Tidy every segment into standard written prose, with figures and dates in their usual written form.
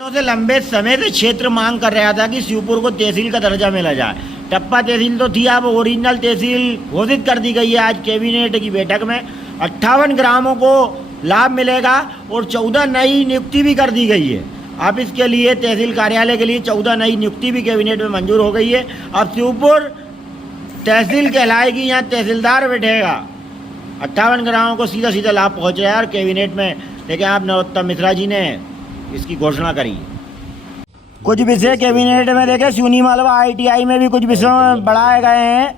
से लंबे समय से क्षेत्र मांग कर रहा था कि शिवपुर को तहसील का दर्जा मिला जाए। टप्पा तहसील तो थी, अब ओरिजिनल तहसील घोषित कर दी गई है। आज कैबिनेट की बैठक में 58 ग्रामों को लाभ मिलेगा और 14 नई नियुक्ति भी कर दी गई है। अब इसके लिए तहसील कार्यालय के लिए 14 नई नियुक्ति भी कैबिनेट में मंजूर हो गई है। अब शिवपुर तहसील कहलाएगी, यहाँ तहसीलदार बैठेगा। 58 ग्रामों को सीधा सीधा लाभ पहुँच रहा है और कैबिनेट में लेकिन आप नरोत्तम मिश्रा जी ने इसकी घोषणा करी। कुछ विषय कैबिनेट में देखे, सिवनी मालवा ITI में भी कुछ विषय बढ़ाए गए हैं।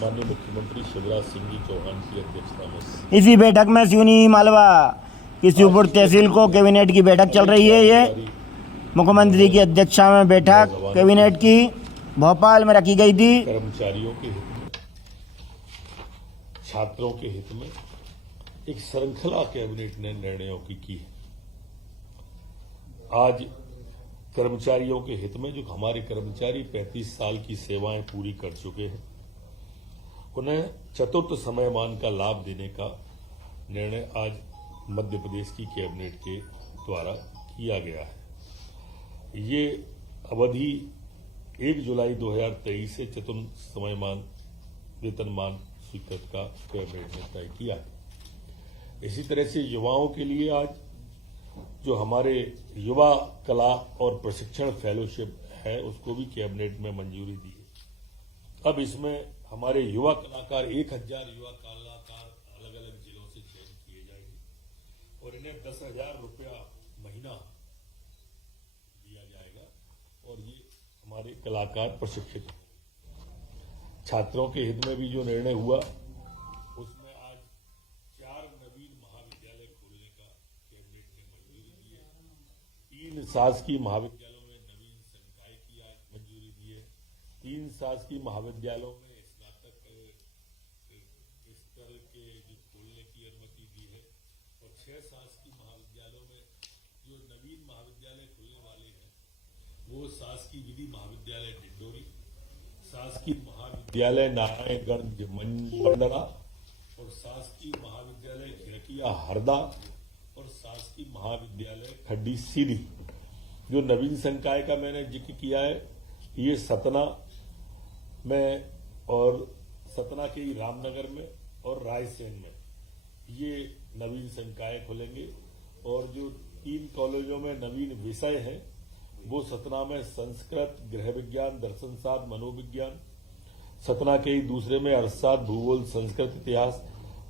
माननीय मुख्यमंत्री शिवराज सिंह जी चौहान की अध्यक्षता में इसी बैठक में सिवनी मालवा की शिवपुर तहसील को कैबिनेट की बैठक चल रही है। ये मुख्यमंत्री की अध्यक्षता में बैठक कैबिनेट की भोपाल में रखी गई थी। कर्मचारियों के हित में, छात्रों के हित में एक श्रृंखला कैबिनेट ने निर्णयों की है। आज कर्मचारियों के हित में जो हमारे कर्मचारी 35 साल की सेवाएं पूरी कर चुके हैं, उन्हें चतुर्थ समयमान का लाभ देने का निर्णय आज मध्य प्रदेश की कैबिनेट के द्वारा किया गया है। ये अवधि 1 जुलाई 2023 से चतुर्थ समयमान वेतनमान स्वीकृत का कैबिनेट ने तय किया है। इसी तरह से युवाओं के लिए आज जो हमारे युवा कला और प्रशिक्षण फेलोशिप है, उसको भी कैबिनेट में मंजूरी दी है। अब इसमें हमारे युवा कलाकार 1000 युवा कलाकार अलग अलग जिलों से चयन किए जाएंगे और इन्हें 10,000 रुपया महीना दिया जाएगा और ये हमारे कलाकार प्रशिक्षित होंगे। छात्रों के हित में भी जो निर्णय हुआ, उसमें आज 4 नवीन महाविद्यालय खोलने का कैबिनेट ने मंजूरी दी है। 3 शासकीय महाविद्यालयों में नवीन संकाय की आज मंजूरी दी है। 3 शासकीय महाविद्यालयों में स्नातक स्तर के जो खोलने की अनुमति दी है और 6 शासकीय महाविद्यालयों में जो नवीन महाविद्यालय खुलने वाले हैं, वो शासकीय विधि महाविद्यालय डिंडोरी, शासकीय महाविद्यालय नारायणगंज मंडला और शासकीय महाविद्यालय खिड़किया हरदा और शासकीय महाविद्यालय खड्डी सीधी। जो नवीन संकाय का मैंने जिक्र किया है, ये सतना में और सतना के ही रामनगर में और रायसेन में ये नवीन संकाय खुलेंगे। और जो 3 कॉलेजों में नवीन विषय है, वो सतना में संस्कृत, गृह विज्ञान, दर्शन शास्त्र, मनोविज्ञान, सतना के ही दूसरे में अर्थशास्त्र, भूगोल, संस्कृत, इतिहास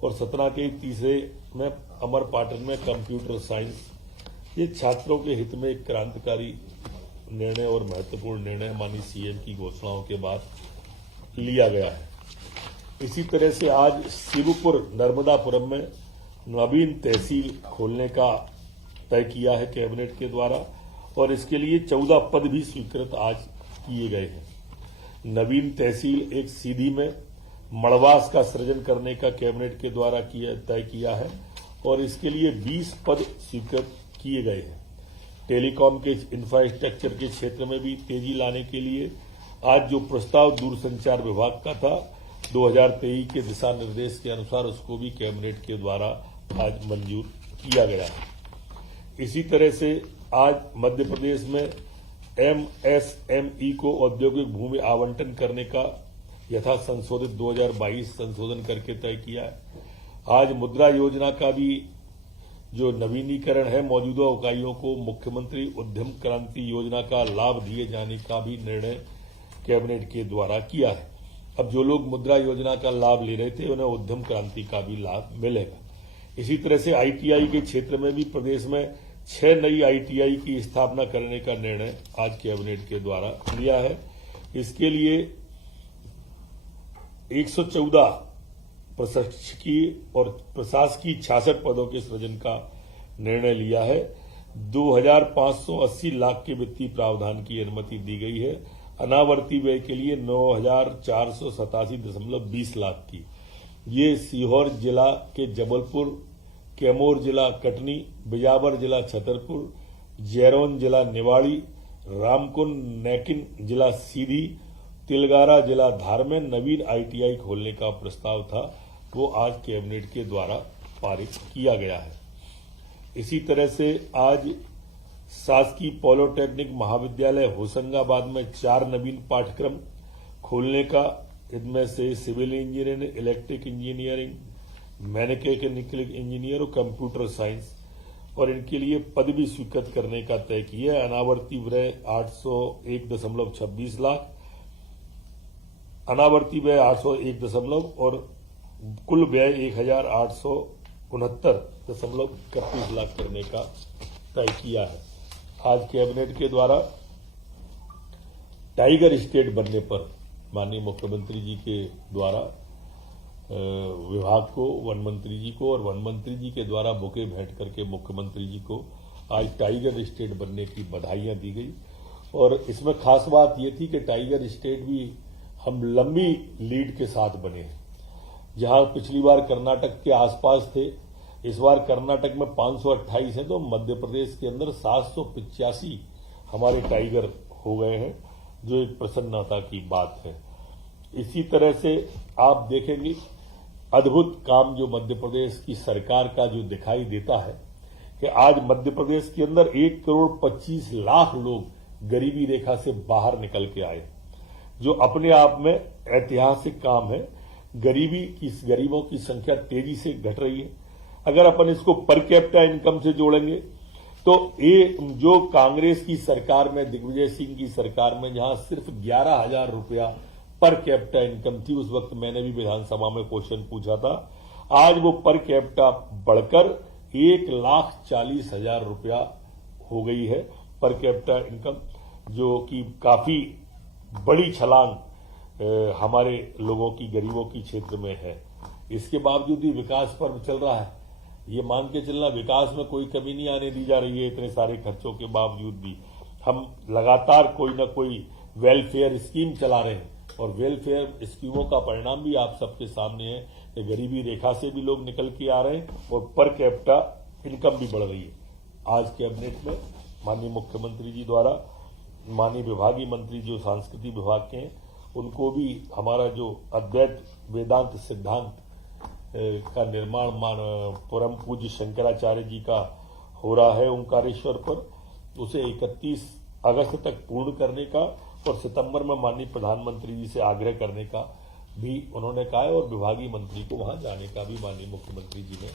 और सतना के ही तीसरे में अमरपाटन में कंप्यूटर साइंस। ये छात्रों के हित में एक क्रांतिकारी निर्णय और महत्वपूर्ण निर्णय माननीय CM की घोषणाओं के बाद लिया गया है। इसी तरह से आज शिवपुर नर्मदापुरम में नवीन तहसील खोलने का तय किया है कैबिनेट के द्वारा और इसके लिए 14 पद भी स्वीकृत आज किए गए हैं। नवीन तहसील एक सीधी में मड़वास का सृजन करने का कैबिनेट के द्वारा तय किया है और इसके लिए 20 पद स्वीकृत किए गए हैं। टेलीकॉम के इंफ्रास्ट्रक्चर के क्षेत्र में भी तेजी लाने के लिए आज जो प्रस्ताव दूरसंचार विभाग का था 2023 के दिशा निर्देश के अनुसार, उसको भी कैबिनेट के द्वारा आज मंजूर किया गया है। इसी तरह से आज मध्य प्रदेश में MSME को औद्योगिक भूमि आवंटन करने का यथा संशोधित 2022 संशोधन करके तय किया है। आज मुद्रा योजना का भी जो नवीनीकरण है, मौजूदा इकाइयों को मुख्यमंत्री उद्यम क्रांति योजना का लाभ दिए जाने का भी निर्णय कैबिनेट के द्वारा किया है। अब जो लोग मुद्रा योजना का लाभ ले रहे थे, उन्हें उद्यम क्रांति का भी लाभ मिलेगा। इसी तरह से ITI के क्षेत्र में भी प्रदेश में 6 नई ITI की स्थापना करने का निर्णय आज कैबिनेट के द्वारा लिया है। इसके लिए 114 प्रशिक्षकीय और प्रशासकीय 66 पदों के सृजन का निर्णय लिया है। 2,580 लाख के वित्तीय प्रावधान की अनुमति दी गई है। अनावर्ती व्यय के लिए 9,487.20 लाख की। ये सीहोर जिला के जबलपुर, कैमूर जिला कटनी, बिजावर जिला छतरपुर, जैरोन जिला निवाड़ी, रामकुंड नैकिन जिला सीधी, तिलगारा जिला धार में नवीन ITI खोलने का प्रस्ताव था, वो आज कैबिनेट के द्वारा पारित किया गया है। इसी तरह से आज शासकीय पॉलिटेक्निक महाविद्यालय होशंगाबाद में 4 नवीन पाठ्यक्रम खोलने का, इनमें से civil engineering, electric engineering, mechanical engineer और कंप्यूटर साइंस, और इनके लिए पद भी स्वीकृत करने का तय किया है। अनावर्ती व्यय 801.26 लाख, अनावर्ती व्यय 801 और कुल व्यय 1869.31 लाख करने का तय किया है। आज कैबिनेट के द्वारा टाइगर स्टेट बनने पर माननीय मुख्यमंत्री जी के द्वारा विभाग को, वन मंत्री जी को और वन मंत्री जी के द्वारा बुके भेंट करके मुख्यमंत्री जी को आज टाइगर स्टेट बनने की बधाइयां दी गई। और इसमें खास बात यह थी कि टाइगर स्टेट भी हम लंबी लीड के साथ बने हैं। जहां पिछली बार कर्नाटक के आसपास थे, इस बार कर्नाटक में 528 है, तो मध्य प्रदेश के अंदर 785 हमारे टाइगर हो गए हैं, जो एक प्रसन्नता की बात है। इसी तरह से आप देखेंगे अद्भुत काम जो मध्य प्रदेश की सरकार का जो दिखाई देता है कि आज मध्य प्रदेश के अंदर 1,25,00,000 लोग गरीबी रेखा से बाहर निकल के आए, जो अपने आप में ऐतिहासिक काम है। गरीबों की संख्या तेजी से घट रही है। अगर अपन इसको पर कैपिटा इनकम से जोड़ेंगे तो ये जो कांग्रेस की सरकार में, दिग्विजय सिंह की सरकार में, जहां सिर्फ 11,000 रुपया पर कैपिटा इनकम थी, उस वक्त मैंने भी विधानसभा में क्वेश्चन पूछा था, आज वो पर कैपिटा बढ़कर 1,40,000 रुपया हो गई है पर कैपिटा इनकम, जो कि काफी बड़ी छलांग हमारे लोगों की, गरीबों की क्षेत्र में है। इसके बावजूद भी विकास पर्व चल रहा है। ये मान के चलना, विकास में कोई कमी नहीं आने दी जा रही है। इतने सारे खर्चों के बावजूद भी हम लगातार कोई न कोई वेलफेयर स्कीम चला रहे हैं, और वेलफेयर स्कीमों का परिणाम भी आप सबके सामने है कि गरीबी रेखा से भी लोग निकल के आ रहे हैं और पर कैपिटा इनकम भी बढ़ रही है। आज कैबिनेट में माननीय मुख्यमंत्री जी द्वारा माननीय विभागीय मंत्री जो सांस्कृतिक विभाग के हैं, उनको भी हमारा जो अद्वैत वेदांत सिद्धांत का निर्माण परम पूज्य शंकराचार्य जी का हो रहा है ओंकारेश्वर पर, उसे 31 अगस्त तक पूर्ण करने का और सितंबर में माननीय प्रधानमंत्री जी से आग्रह करने का भी उन्होंने कहा है, और विभागीय मंत्री को वहां जाने का भी माननीय मुख्यमंत्री जी ने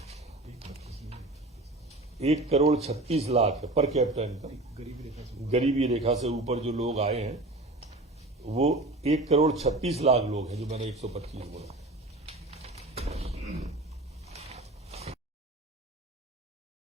1,36,00,000 पर कैपिटा इनकम, गरीबी रेखा से ऊपर जो लोग आए हैं वो 1,36,00,000 लोग हैं, जो मैंने 125 बोला।